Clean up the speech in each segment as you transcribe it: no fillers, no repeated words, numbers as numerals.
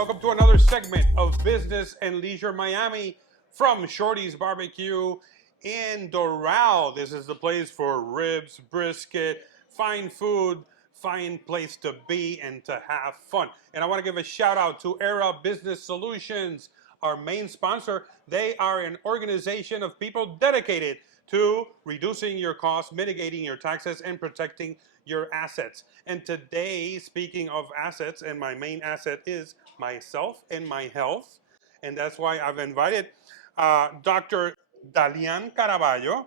welcome to another segment of Business and Leisure Miami from Shorty's Barbecue in Doral. This is the place for ribs, brisket, fine food, fine place to be and to have fun. And I want to give a shout out to Era Business Solutions, our main sponsor. They are an organization of people dedicated to reducing your costs, mitigating your taxes, and protecting your assets. And today, speaking of assets, and my main asset is myself and my health, and that's why I've invited Dr. Dalian Caraballo.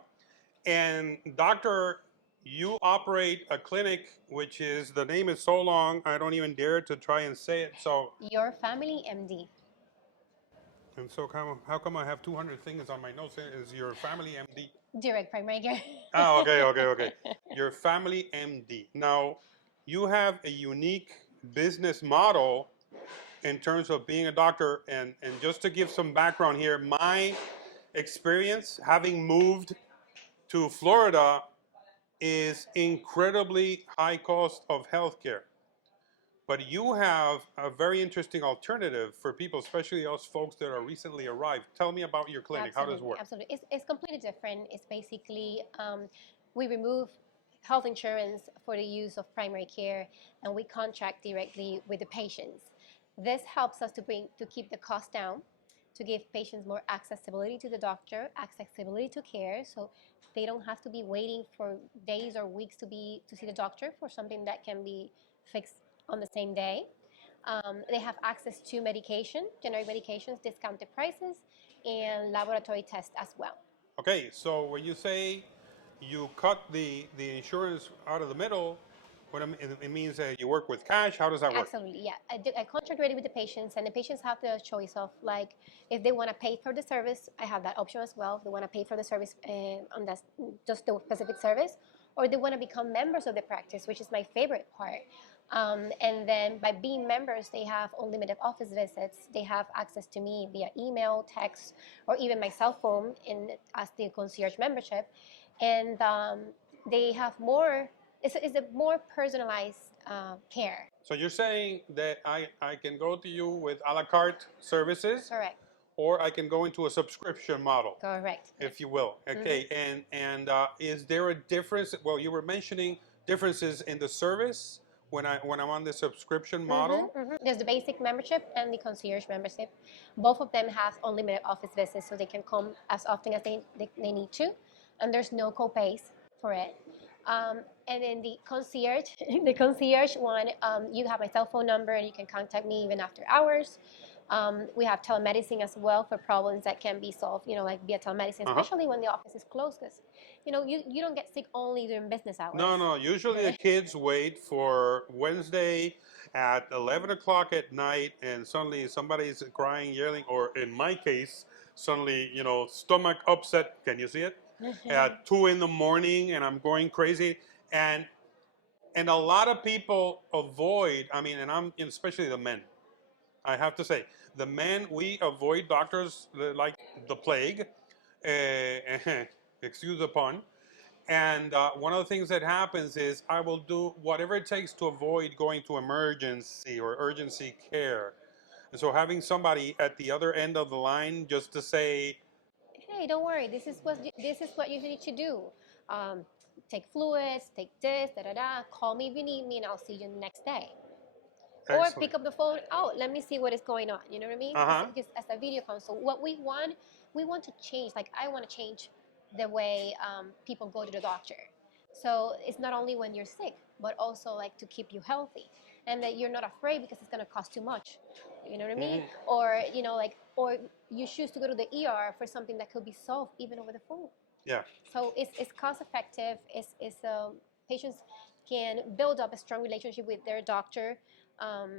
And Doctor, you operate a clinic, which is, the name is so long, I don't even dare to try and say it. So Your Family MD. And so how come I have 200 things on my notes? Is Your Family MD? Direct primary care. Oh, okay. Your Family MD. Now, you have a unique business model in terms of being a doctor. And just to give some background here, my experience having moved to Florida is incredibly high cost of healthcare. But you have a very interesting alternative for people, especially us folks that are recently arrived. Tell me about your clinic. How does it work? Absolutely. It's completely different. It's basically, we remove health insurance for the use of primary care, and we contract directly with the patients. This helps us to keep the cost down, to give patients more accessibility to the doctor, accessibility to care, so they don't have to be waiting for days or weeks to see the doctor for something that can be fixed on the same day. They have access to medication, generic medications, discounted prices, and laboratory tests as well. Okay, so when you say you cut the insurance out of the middle, it means that you work with cash. How does that work? Absolutely, yeah. I contract directly with the patients, and the patients have the choice of, like, if they want to pay for the service, I have that option as well. If they want to pay for the service on that, just the specific service, or they want to become members of the practice, which is my favorite part. And then by being members, they have unlimited office visits. They have access to me via email, text, or even my cell phone as the concierge membership. And they have it's a more personalized care. So you're saying that I can go to you with a la carte services? Correct. Or I can go into a subscription model. Correct. If you will. Okay, and is there a difference? Well, you were mentioning differences in the service when I'm on the subscription model. There's the basic membership and the concierge membership. Both of them have unlimited office visits, so they can come as often as they need to, and there's no co-pays for it. And then the concierge one, you have my cell phone number, and you can contact me even after hours. We have telemedicine as well for problems that can be solved, like via telemedicine, especially when the office is closed, because, you don't get sick only during business hours. No. Usually the kids wait for Wednesday at 11 o'clock at night, and suddenly somebody's crying, yelling, or in my case, suddenly, stomach upset. Can you see it? At 2 in the morning, and I'm going crazy. And a lot of people avoid, and especially the men. I have to say, the men, we avoid doctors like the plague, excuse the pun. And one of the things that happens is I will do whatever it takes to avoid going to emergency or urgency care. And so having somebody at the other end of the line just to say, hey, don't worry, this is what you need to do. Take fluids, take this, call me if you need me, and I'll see you the next day. Excellent. Or pick up the phone. Oh, let me see what is going on. You know what I mean? Just as a video consult. What we want to change. Like, I want to change the way people go to the doctor. So it's not only when you're sick, but also like to keep you healthy, and that you're not afraid because it's going to cost too much. You know what I mean? Or or you choose to go to the ER for something that could be solved even over the phone. Yeah. So it's cost effective. Patients can build up a strong relationship with their doctor.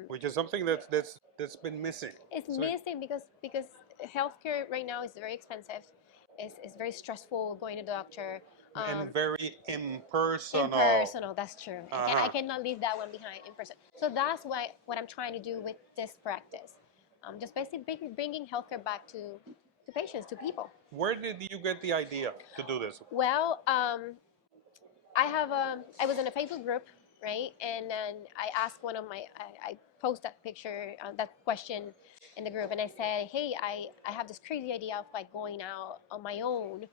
Which is something that's been missing. It's missing because healthcare right now is very expensive. It's very stressful going to the doctor. And very impersonal. Impersonal, that's true. I cannot leave that one behind, in person. So that's what I'm trying to do with this practice. Just basically bringing healthcare back to patients, to people. Where did you get the idea to do this? Well, I was in a Facebook group, right? And then I asked I post that picture, that question in the group, and I said, hey, I have this crazy idea of like going out on my own,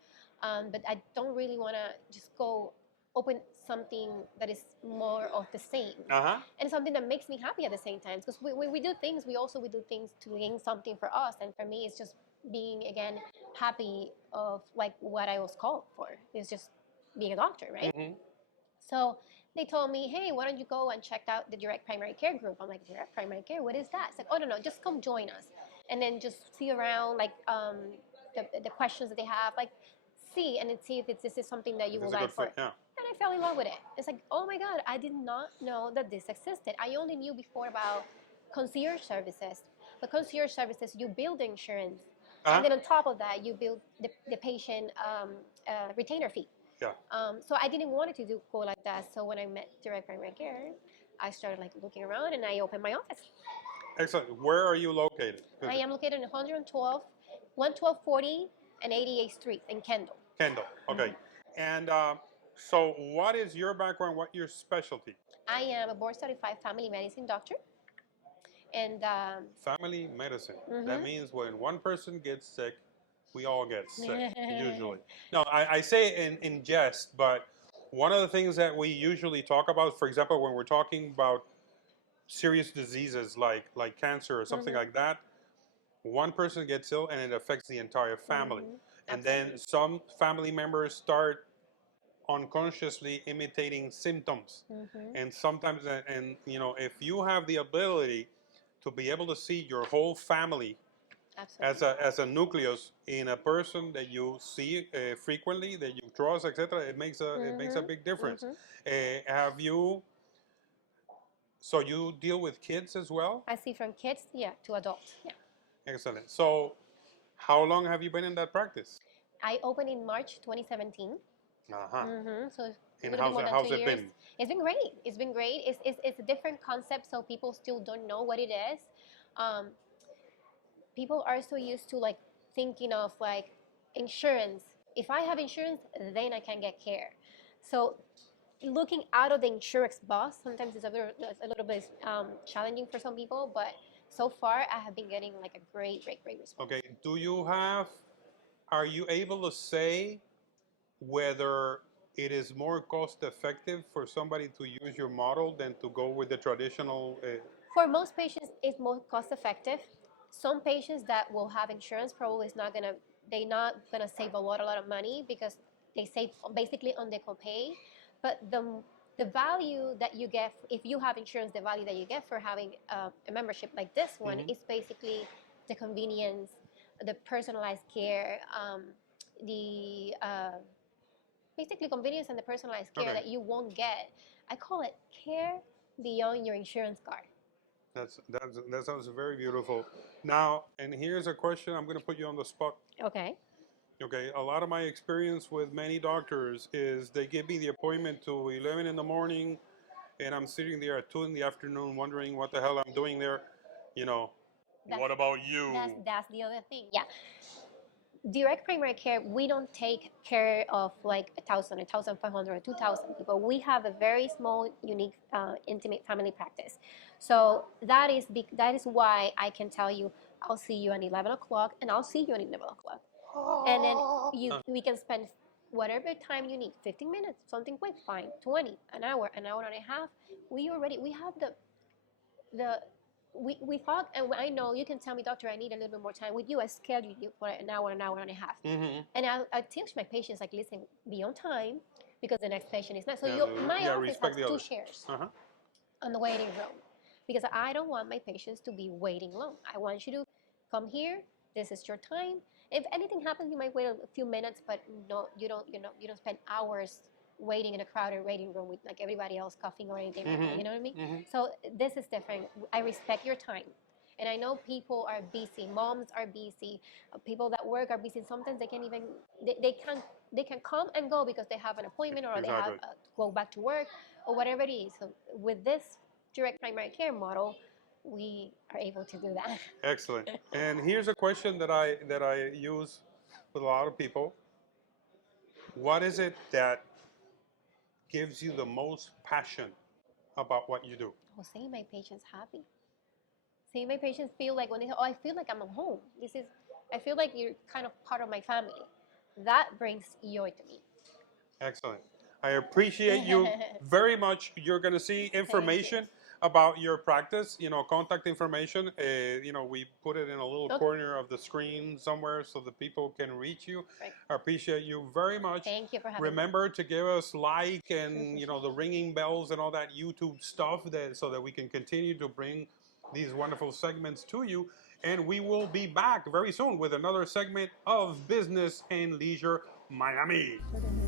but I don't really want to just go open something that is more of the same, and something that makes me happy at the same time. Because we do things, we do things to gain something for us, and for me, it's just being again happy of like what I was called for. It's just being a doctor, right? So they told me, hey, why don't you go and check out the direct primary care group? I'm like, direct primary care? What is that? It's like, oh, no, just come join us. And then just see around, like, the questions that they have, like, see, and then see if this is something that you would like for. Yeah. And I fell in love with it. It's like, oh my God, I did not know that this existed. I only knew before about concierge services. But concierge services, you build insurance. And then on top of that, you build the patient retainer fee. Yeah. So I didn't want it to go like that. So when I met direct primary care, I started like looking around and I opened my office. Excellent. Where are you located? I am located in 11240 and 88th Street in Kendall. Kendall. Okay. And so, what is your background? What your specialty? I am a board certified family medicine doctor. And family medicine. That means when one person gets sick, we all get sick, usually. No, I say in jest, but one of the things that we usually talk about, for example, when we're talking about serious diseases like cancer or something like that, one person gets ill and it affects the entire family. And then some family members start unconsciously imitating symptoms. And sometimes, and you know, if you have the ability to be able to see your whole family as a nucleus in a person that you see frequently, that you trust, etc., it makes a big difference. Have you? So you deal with kids as well? I see from kids, yeah, to adults, yeah. Excellent. So, how long have you been in that practice? I opened in March 2017. So and how's it been? It's been great. It's been great. It's a different concept, so people still don't know what it is. People are so used to like thinking of like insurance. If I have insurance, then I can get care. So looking out of the insurance box sometimes is a little bit challenging for some people, but so far I have been getting like a great response. Okay. Are you able to say whether it is more cost effective for somebody to use your model than to go with the traditional? For most patients, it's more cost effective. Some patients that will have insurance probably they're not gonna save a lot of money because they save basically on the copay. But the value that you get if you have insurance, the value that you get for having a membership like this one is basically the convenience, the personalized care, the basically convenience and the personalized care that you won't get. I call it care beyond your insurance card. That sounds very beautiful. Now, and here's a question. I'm going to put you on the spot. Okay. Okay. A lot of my experience with many doctors is they give me the appointment to 11 in the morning, and I'm sitting there at 2 in the afternoon wondering what the hell I'm doing there. You know, what about you? That's the other thing. Yeah. Direct primary care, we don't take care of like 1,000, 1,500, 2,000 people. We have a very small, unique, intimate family practice. So that is why I can tell you, I'll see you at 11 o'clock, and I'll see you at 11 o'clock. And then we can spend whatever time you need, 15 minutes, something quick, fine, 20, an hour and a half. We have we talk, and I know you can tell me, doctor, I need a little bit more time with you. I schedule you for an hour and a half. And I teach my patients, like, listen, be on time because the next patient is not. So my office has 2 chairs on the waiting room because I don't want my patients to be waiting long. I want you to come here. This is your time. If anything happens, you might wait a few minutes, but no, you don't spend hours waiting in a crowded waiting room with like everybody else coughing or anything like that, you know what I mean? So this is different. I respect your time. And I know people are busy, moms are busy, people that work are busy. Sometimes they can't even, they can come and go because they have an appointment or they have to go back to work or whatever it is. So with this direct primary care model, we are able to do that. Excellent. And here's a question that I use with a lot of people. What is it that gives you the most passion about what you do? Seeing my patients happy. See, my patients feel like when they say, "Oh, I feel like I'm at home." I feel like you're kind of part of my family. That brings joy to me. Excellent. I appreciate you very much. You're going to see information about your practice, contact information. We put it in a little corner of the screen somewhere so that people can reach you. Right. I appreciate you very much. Thank you for having Remember to give us like and, the ringing bells and all that YouTube stuff so that we can continue to bring these wonderful segments to you. And we will be back very soon with another segment of Business and Leisure Miami. me.